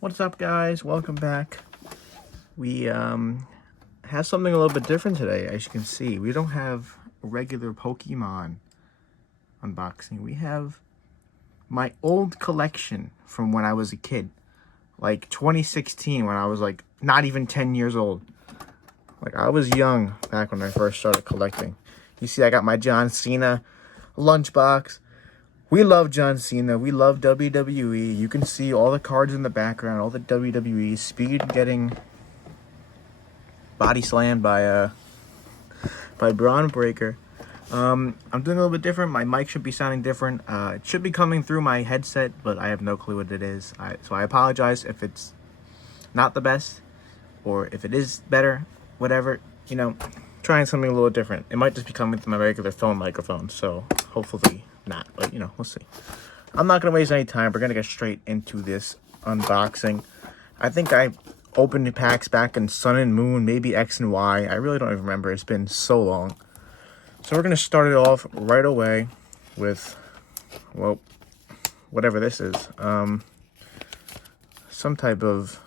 What's up, guys? Welcome back. We have something a little bit different today. As you can see, we don't have a regular Pokemon unboxing. We have my old collection from when I was a kid, like 2016, when I was like not even 10 years old. Like, I was young back when I first started collecting. You see, I got my John Cena lunchbox. We love John Cena. We love WWE. You can see all the cards in the background, all the WWE. Speed getting body slammed by Braun Breaker. I'm doing a little bit different. My mic should be sounding different. It should be coming through my headset, but I have no clue what it is. So I apologize if it's not the best, or if it is better, whatever. You know, trying something a little different. It might just be coming through my regular phone microphone, so hopefully not, but we'll see. I'm not gonna waste any time. We're gonna get straight into this unboxing. I think I opened the packs back in Sunandmoon, maybe X and Y. I really don't even remember. It's been so long. So we're gonna start it off right away with, well, whatever this is. Some type of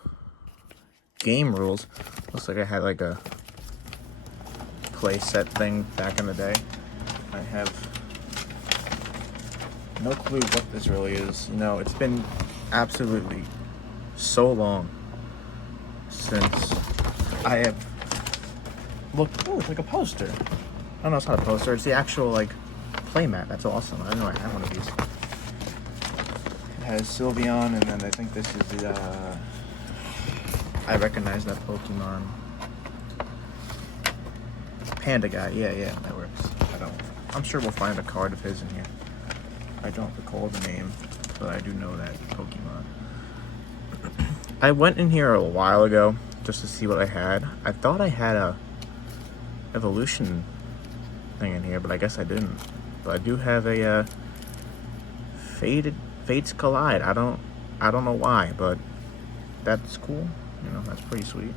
game rules. Looks like I had like a play set thing back in the day. I have no clue what this really is. It's been absolutely so long since I have looked. Oh, it's like a poster. I don't know, it's not a poster. It's the actual, like, playmat. That's awesome. I didn't know I had one of these. It has Sylveon, and then I think this is the, I recognize that Pokemon. Panda guy. Yeah, that works. I'm sure we'll find a card of his in here. I don't recall the name, but I do know that Pokemon. I went in here a while ago just to see what I had. I thought I had a evolution thing in here, but I guess I didn't. But I do have a Fates Collide. I don't know why, but that's cool. That's pretty sweet.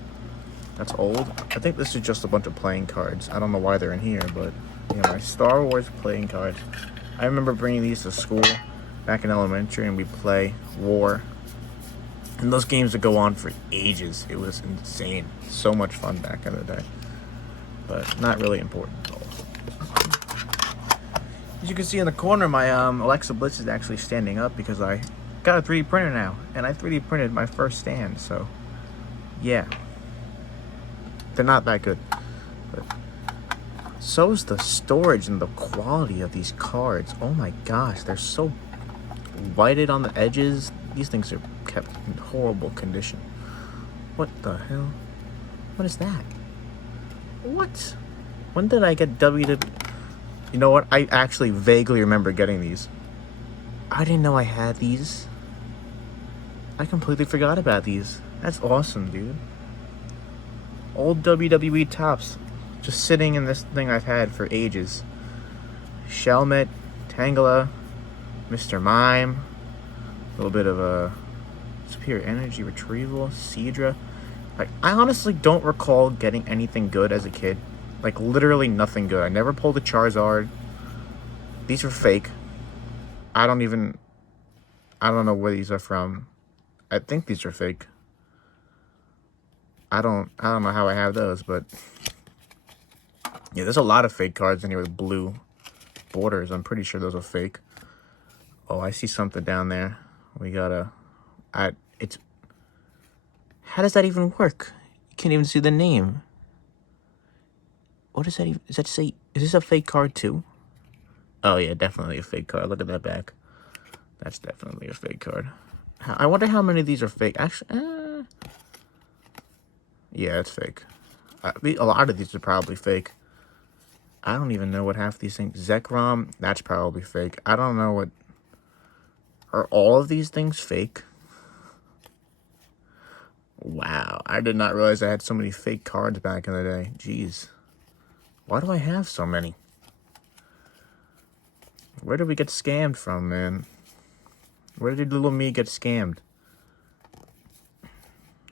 That's old. I think this is just a bunch of playing cards. I don't know why they're in here, but my Star Wars playing cards. I remember bringing these to school back in elementary, and we'd play War. And those games would go on for ages. It was insane. So much fun back in the day. But not really important at all. As you can see in the corner, my Alexa Bliss is actually standing up because I got a 3D printer now. And I 3D printed my first stand, so yeah. They're not that good. But so is the storage and the quality of these cards. Oh my gosh, they're so whited on the edges. These things are kept in horrible condition. What the hell? What is that? What? When did I get WWE? You know what? I actually vaguely remember getting these. I didn't know I had these. I completely forgot about these. That's awesome, dude. Old WWE tops. Just sitting in this thing I've had for ages. Shelmet, Tangela, Mr. Mime, a little bit of a Superior Energy Retrieval, Seadra. Like, I honestly don't recall getting anything good as a kid. Like, literally nothing good. I never pulled a Charizard. These were fake. I don't know where these are from. I think these are fake. I don't know how I have those, but yeah, there's a lot of fake cards in here with blue borders. I'm pretty sure those are fake. Oh, I see something down there. We got how does that even work? You can't even see the name. What is that even? Does that say, is this a fake card too? Oh yeah, definitely a fake card. Look at that back. That's definitely a fake card. I wonder how many of these are fake. Actually, yeah, it's fake. A lot of these are probably fake. I don't even know what half these things. Zekrom, that's probably fake. I don't know what. Are all of these things fake? Wow, I did not realize I had so many fake cards back in the day. Jeez. Why do I have so many? Where did we get scammed from, man? Where did little me get scammed?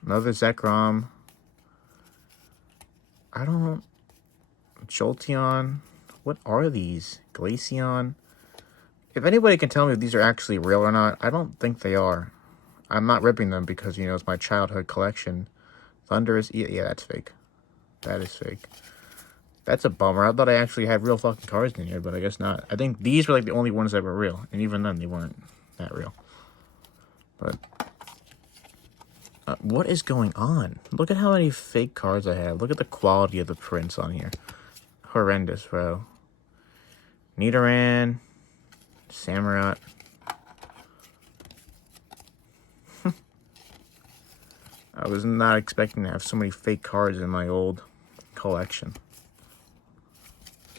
Another Zekrom. I don't know. Jolteon. What are these? Glaceon. If anybody can tell me if these are actually real or not, I don't think they are. I'm not ripping them because, you know, it's my childhood collection. Thunder is... Yeah, that's fake. That is fake. That's a bummer. I thought I actually had real fucking cards in here, but I guess not. I think these were like the only ones that were real. And even then, they weren't that real. But... what is going on? Look at how many fake cards I have. Look at the quality of the prints on here. Horrendous, bro. Nidoran. Samurott. I was not expecting to have so many fake cards in my old collection.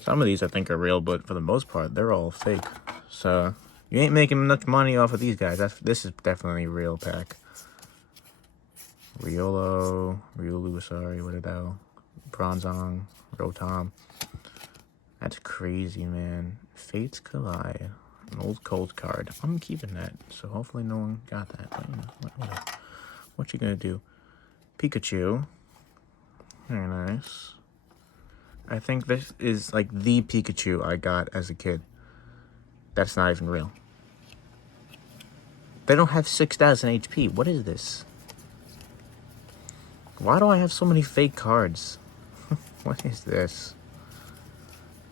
Some of these I think are real, but for the most part, they're all fake. So, you ain't making much money off of these guys. This is definitely a real pack. Riolu, sorry, what did that? Bronzong, Rotom. That's crazy, man. Fates Collide. An old cold card. I'm keeping that, so hopefully no one got that. But, you know, what you gonna do? Pikachu. Very nice. I think this is like the Pikachu I got as a kid. That's not even real. They don't have 6,000 HP. What is this? Why do I have so many fake cards? What is this?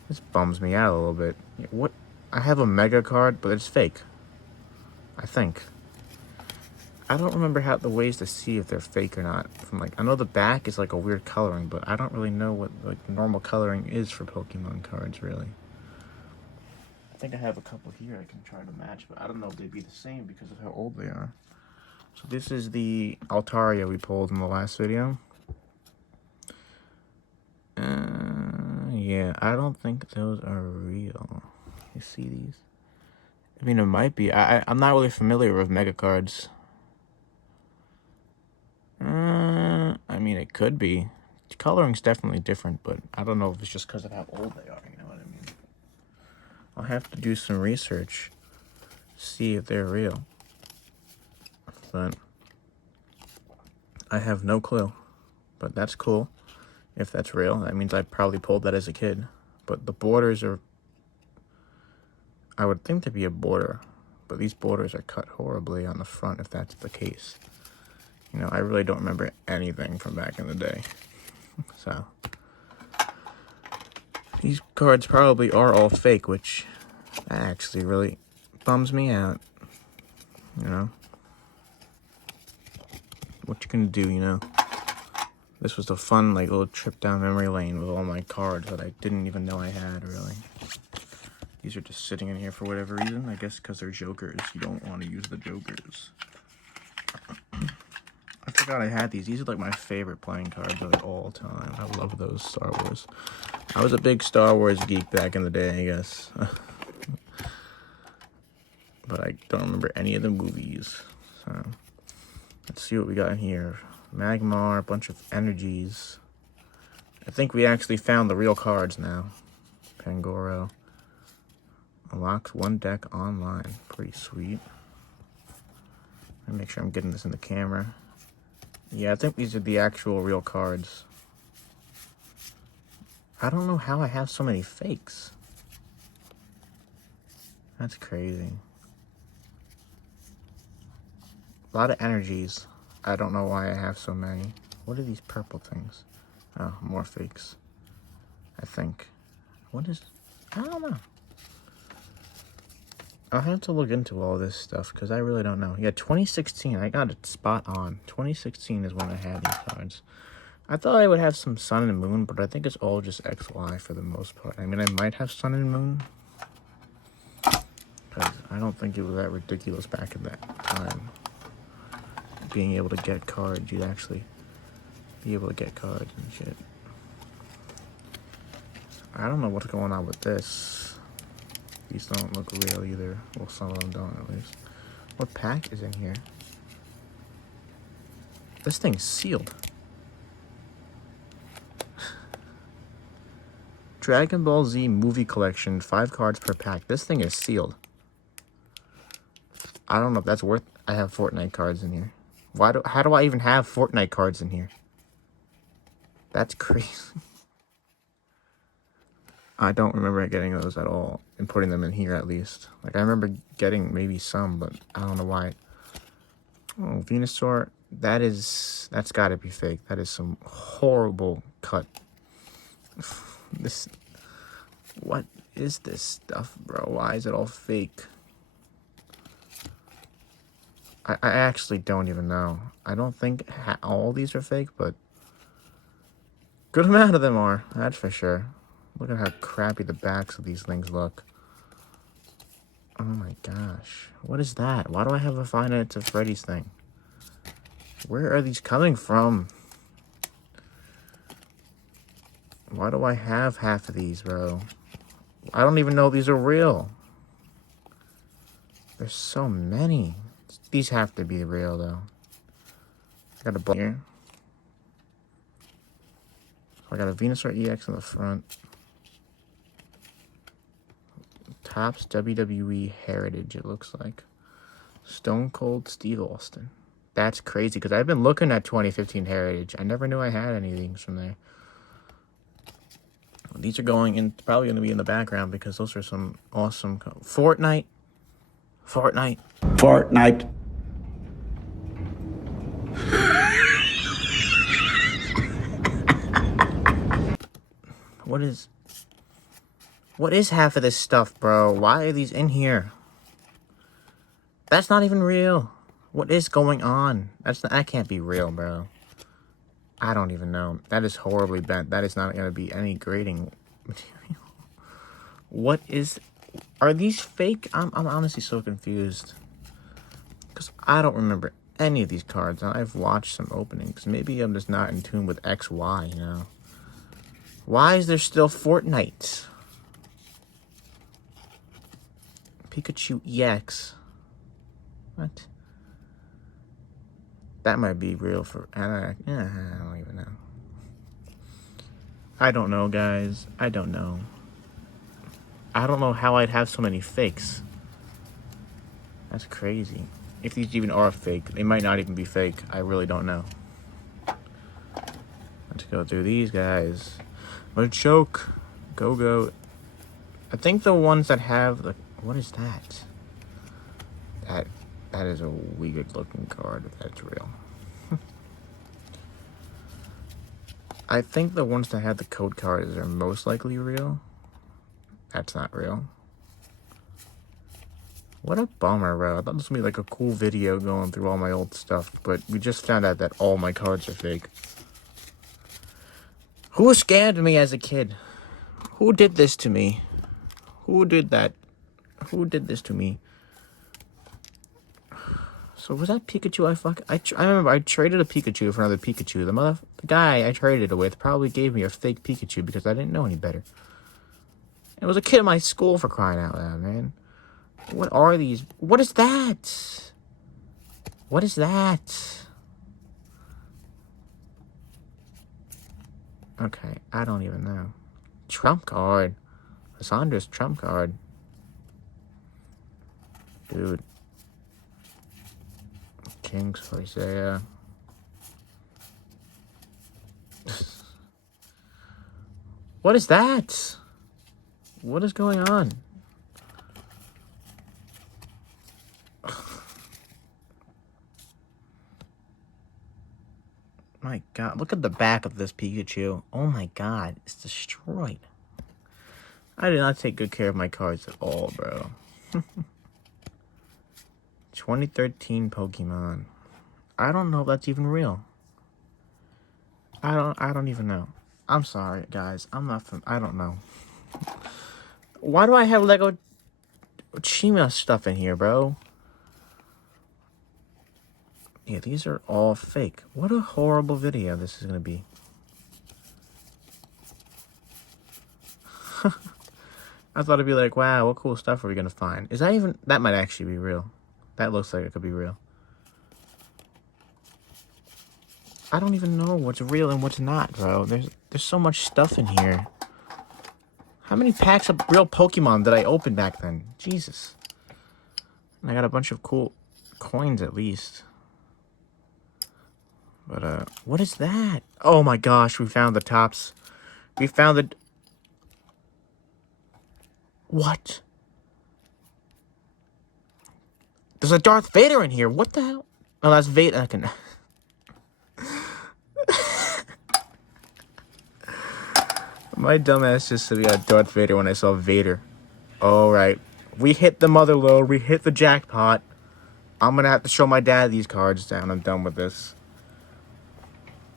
This bums me out a little bit. What? I have a mega card, but it's fake. I think. I don't remember how the ways to see if they're fake or not. From like, I know the back is like a weird coloring, but I don't really know what like normal coloring is for Pokemon cards, really. I think I have a couple here I can try to match, but I don't know if they'd be the same because of how old they are. So this is the Altaria we pulled in the last video. Yeah, I don't think those are real. You see these? I mean, it might be. I'm not really familiar with mega cards. I mean, it could be. The coloring's definitely different, but I don't know if it's just because of how old they are, you know what I mean? I'll have to do some research, see if they're real. But I have no clue. But that's cool. If that's real, that means I probably pulled that as a kid. But the borders are... I would think there'd be a border, but these borders are cut horribly on the front if that's the case. You know, I really don't remember anything from back in the day. So, these cards probably are all fake, which actually really bums me out. You know? What you gonna do, you know? This was a fun, like, little trip down memory lane with all my cards that I didn't even know I had, really. These are just sitting in here for whatever reason. I guess because they're jokers. You don't want to use the jokers. I forgot I had these. These are like my favorite playing cards of all time. I love those Star Wars. I was a big Star Wars geek back in the day, I guess. But I don't remember any of the movies. So, let's see what we got in here. Magmar, a bunch of energies. I think we actually found the real cards now. Pangoro. Unlocks one deck online. Pretty sweet. Let me make sure I'm getting this in the camera. Yeah, I think these are the actual real cards. I don't know how I have so many fakes. That's crazy. A lot of energies. I don't know why I have so many. What are these purple things? Oh, more fakes. I think. What is... I don't know. I'll have to look into all this stuff because I really don't know. Yeah, 2016. I got it spot on. 2016 is when I had these cards. I thought I would have some Sun and Moon, but I think it's all just XY for the most part. I mean, I might have Sun and Moon. Because I don't think it was that ridiculous back in that time. Being able to get cards. You'd actually be able to get cards and shit. I don't know what's going on with this. These don't look real either. Well, some of them don't at least. What pack is in here? This thing's sealed. Dragon Ball Z movie collection, 5 cards per pack. This thing is sealed. I don't know if that's worth... I have Fortnite cards in here. How do I even have Fortnite cards in here? That's crazy. I don't remember getting those at all and putting them in here at least. Like, I remember getting maybe some, but I don't know why. Oh, Venusaur. That's gotta be fake. That is some horrible cut. What is this stuff, bro? Why is it all fake? I actually don't even know. I don't think all these are fake, but good amount of them are. That's for sure. Look at how crappy the backs of these things look. Oh my gosh. What is that? Why do I have a Five Nights at Freddy's thing? Where are these coming from? Why do I have half of these, bro? I don't even know these are real. There's so many. These have to be real, though. I got a button here. I got a Venusaur EX in the front. Topps WWE Heritage, it looks like. Stone Cold Steve Austin. That's crazy, because I've been looking at 2015 Heritage. I never knew I had any of these from there. These are going in, probably going to be in the background, because those are some awesome... Fortnite. What is half of this stuff, bro? Why are these in here? That's not even real. What is going on? That can't be real, bro. I don't even know. That is horribly bent. That is not going to be any grading material. What is... Are these fake? I'm honestly so confused. Because I don't remember any of these cards. I've watched some openings. Maybe I'm just not in tune with XY, you know? Why is there still Fortnite? Pikachu EX. What? That might be real for... I don't even know. I don't know, guys. I don't know. I don't know how I'd have so many fakes. That's crazy. If these even are fake, they might not even be fake. I really don't know. Let's go through these guys. Machoke. Go. I think the ones that have the... What is that? That is a weird looking card, if that's real. I think the ones that have the code cards are most likely real. That's not real. What a bummer, bro. I thought this would be like a cool video going through all my old stuff, but we just found out that all my cards are fake. Who scammed me as a kid? Who did this to me? Who did that? Who did this to me? So was that Pikachu I remember I traded a Pikachu for another Pikachu. The guy I traded it with probably gave me a fake Pikachu because I didn't know any better. It was a kid at my school, for crying out loud, man. What are these? What is that? What is that? Okay, I don't even know. Trump card. Cassandra's trump card. Dude. Kings for Isaiah. What is that? What is going on? My God, look at the back of this Pikachu. Oh my God, it's destroyed. I did not take good care of my cards at all, bro. 2013 Pokemon. I don't know if that's even real. I don't even know. I'm sorry, guys. I don't know. Why do I have Lego Chima stuff in here, bro? Yeah, these are all fake. What a horrible video this is going to be. I thought it'd be like, wow, what cool stuff are we going to find? Is that even... That might actually be real. That looks like it could be real. I don't even know what's real and what's not, bro. There's so much stuff in here. How many packs of real Pokemon did I open back then? Jesus. And I got a bunch of cool coins at least. But, what is that? Oh my gosh, we found the tops. We found the... What? There's a Darth Vader in here. What the hell? Oh, that's Vader. I can... My dumbass just said we got Darth Vader when I saw Vader. Alright. We hit the mother lode. We hit the jackpot. I'm gonna have to show my dad these cards down. I'm done with this.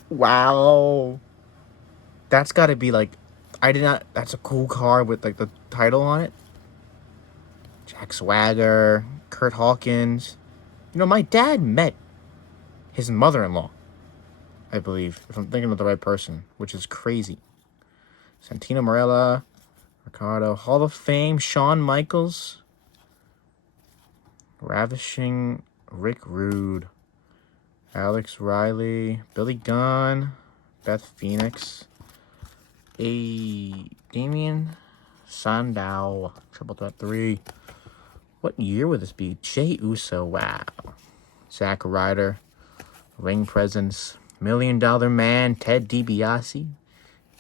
Wow. That's gotta be like... That's a cool card with like the title on it. Jack Swagger. Kurt Hawkins. You know, my dad met his mother-in-law, I believe, if I'm thinking of the right person, which is crazy. Santino Marella, Ricardo, Hall of Fame, Shawn Michaels, Ravishing Rick Rude, Alex Riley, Billy Gunn, Beth Phoenix, Damien Sandow, Triple Threat 3. What year would this be? Jey Uso, wow. Zack Ryder, Ring Presence, $1 Million Man, Ted DiBiase,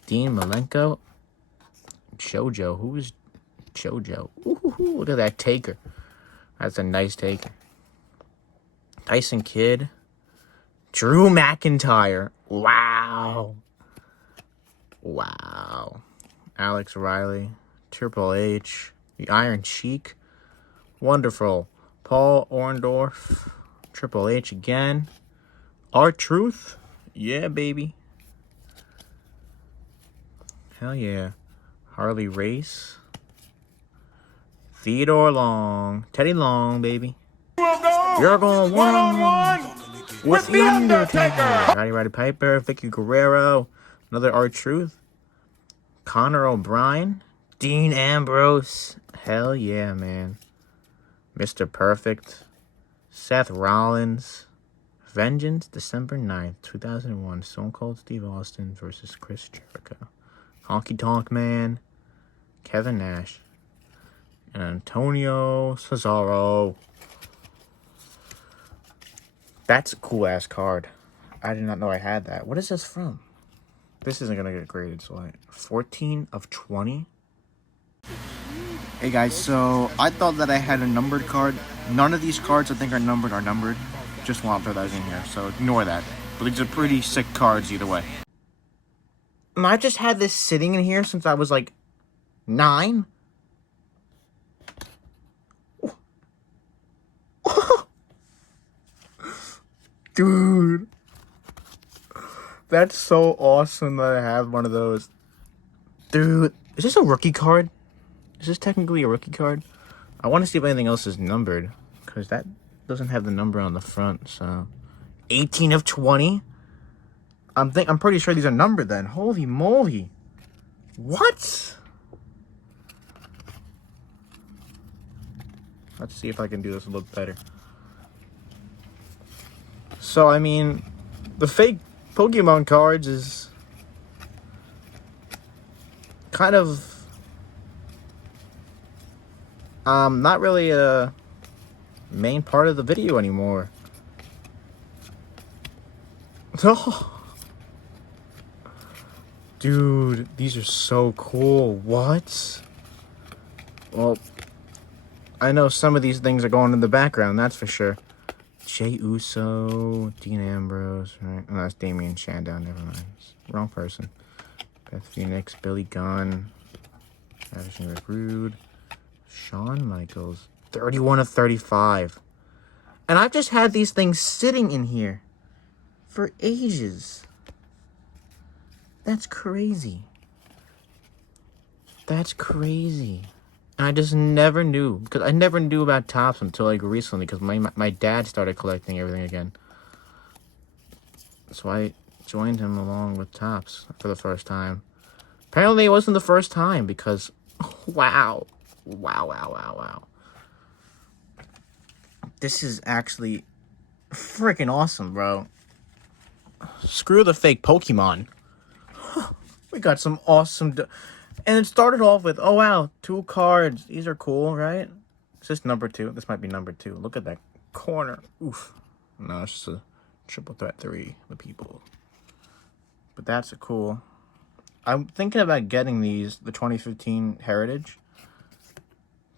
Dean Malenko, Jojo. Who is Jojo? Ooh, look at that taker. That's a nice taker. Tyson Kidd, Drew McIntyre. Wow. Wow. Alex Riley, Triple H, the Iron Sheik. Wonderful. Paul Orndorff, Triple H again. R-Truth. Yeah, baby. Hell yeah. Harley Race. Theodore Long. Teddy Long, baby. You're going one-on-one with The Undertaker. Roddy Piper. Vicky Guerrero. Another R-Truth. Conor O'Brien. Dean Ambrose. Hell yeah, man. Mr. Perfect. Seth Rollins. Vengeance, December 9th, 2001. Stone Cold Steve Austin versus Chris Jericho. Honky Tonk Man. Kevin Nash. And Antonio Cesaro. That's a cool-ass card. I did not know I had that. What is this from? This isn't going to get graded, so 14 of 20? Hey guys, so I thought that I had a numbered card. None of these cards I think are numbered. Just want to throw those in here, so ignore that. But these are pretty sick cards either way. And I just had this sitting in here since I was like 9. Dude. That's so awesome that I have one of those. Dude, is this a rookie card? Is this technically a rookie card? I want to see if anything else is numbered, because that doesn't have the number on the front, so 18 of 20. I'm pretty sure these are numbered then. Holy moly. What? Let's see if I can do this a little better. So, I mean, the fake Pokemon cards is kind of not really a main part of the video anymore. Oh. Dude, these are so cool. What? Well, I know some of these things are going in the background, that's for sure. Jey Uso, Dean Ambrose, right? Oh, that's Damian Sandow, never mind. Wrong person. Beth Phoenix, Billy Gunn, Ravishing Rick Rude, Shawn Michaels, 31 of 35. And I've just had these things sitting in here for ages. That's crazy. That's crazy. And I just never knew, because I never knew about Topps until like recently, because my dad started collecting everything again. So I joined him along with Topps for the first time. Apparently it wasn't the first time, because wow. This is actually freaking awesome, bro. Screw the fake Pokemon. We got some awesome... And it started off with, oh wow, 2 cards. These are cool, right? Is this number 2? This might be number 2. Look at that corner. Oof. No, it's just a Triple Threat 3, the people. But that's a cool... I'm thinking about getting these, the 2015 Heritage,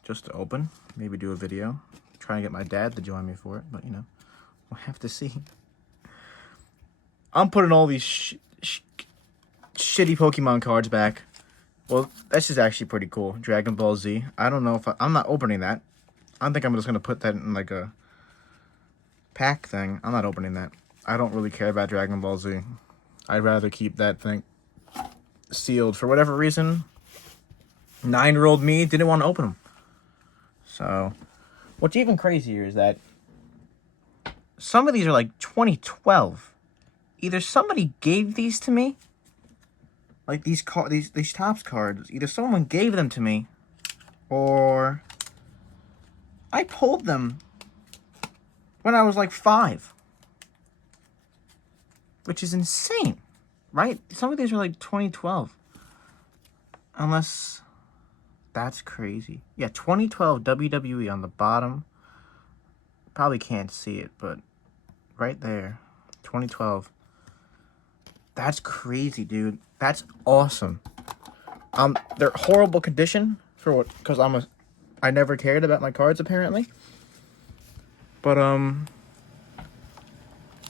just to open. Maybe do a video. Try and get my dad to join me for it, but you know. We'll have to see. I'm putting all these shitty Pokemon cards back. Well, that's just actually pretty cool. Dragon Ball Z. I don't know if I'm not opening that. I think I'm just gonna put that in like a pack thing. I'm not opening that. I don't really care about Dragon Ball Z. I'd rather keep that thing sealed. For whatever reason, 9-year-old me didn't want to open them. So, what's even crazier is that some of these are like 2012. Either somebody gave these to me, like these Topps cards. Either someone gave them to me, or I pulled them when I was like 5. Which is insane, right? Some of these are like 2012. Unless that's crazy. Yeah, 2012 WWE on the bottom. Probably can't see it, but right there. 2012. That's crazy, dude. That's awesome. They're horrible condition for what? Because I never cared about my cards apparently. But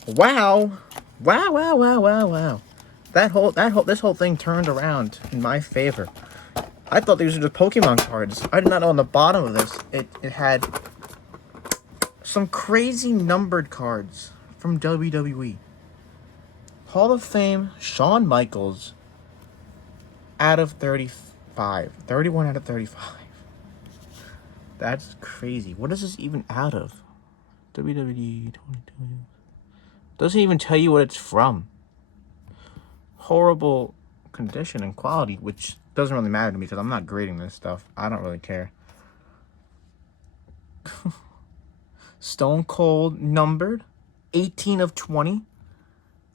wow, wow. This whole thing turned around in my favor. I thought these were just Pokemon cards. I did not know on the bottom of this it had some crazy numbered cards from WWE. Hall of Fame, Shawn Michaels, out of 35. 31 out of 35. That's crazy. What is this even out of? WWE 2020. Doesn't even tell you what it's from. Horrible condition and quality, which doesn't really matter to me because I'm not grading this stuff. I don't really care. Stone Cold numbered. 18 of 20.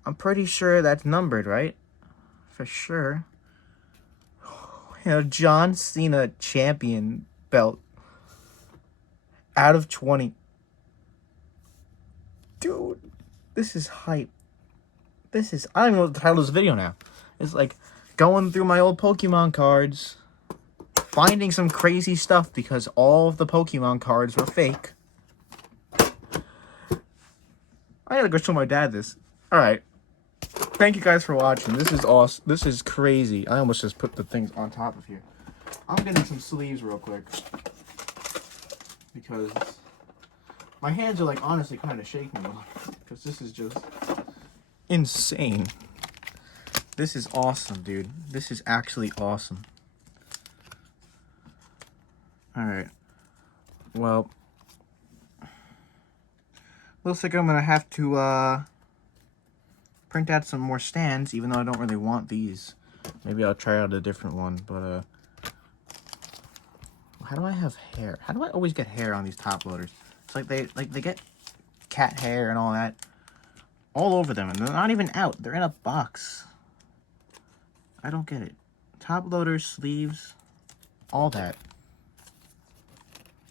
I'm pretty sure that's numbered, right? For sure. You know, John Cena champion belt. Out of 20. Dude, this is hype. I don't even know what the title of this video now. It's like going through my old Pokemon cards, finding some crazy stuff because all of the Pokemon cards were fake. I gotta go show my dad this. Alright. Thank you guys for watching. This is awesome. This is crazy. I almost just put the things on top of here. I'm getting some sleeves real quick. Because my hands are like honestly kind of shaking. Because this is just insane. This is awesome, dude. This is actually awesome. Alright. Well, looks like I'm going to have to print out some more stands, even though I don't really want these. Maybe I'll try out a different one, but how do I have hair? How do I always get hair on these top loaders? It's like they get cat hair and all that all over them, and they're not even out. They're in a box. I don't get it. Top loaders, sleeves, all that.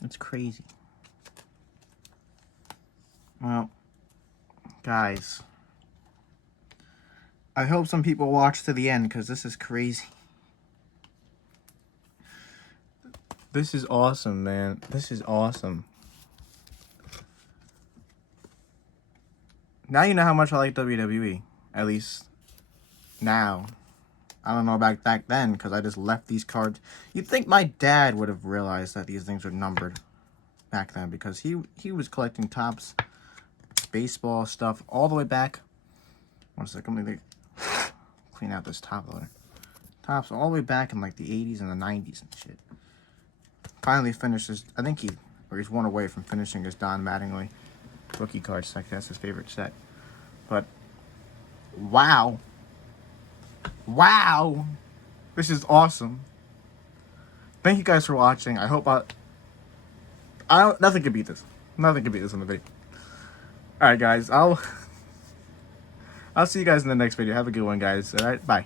It's crazy. Well, guys, I hope some people watch to the end because this is crazy. This is awesome, man. This is awesome. Now you know how much I like WWE. At least now. I don't know about back then because I just left these cards. You'd think my dad would have realized that these things were numbered back then because he was collecting Topps baseball stuff all the way back. One second, let me clean out this top loader. Topps all the way back in like the 80s and the 90s and shit. Finally finished his, I think he's one away from finishing his Don Mattingly rookie card set. That's his favorite set. But wow. Wow. This is awesome. Thank you guys for watching. I hope nothing can beat this. Nothing can beat this in the video. Alright guys, I'll see you guys in the next video. Have a good one, guys. Alright, bye.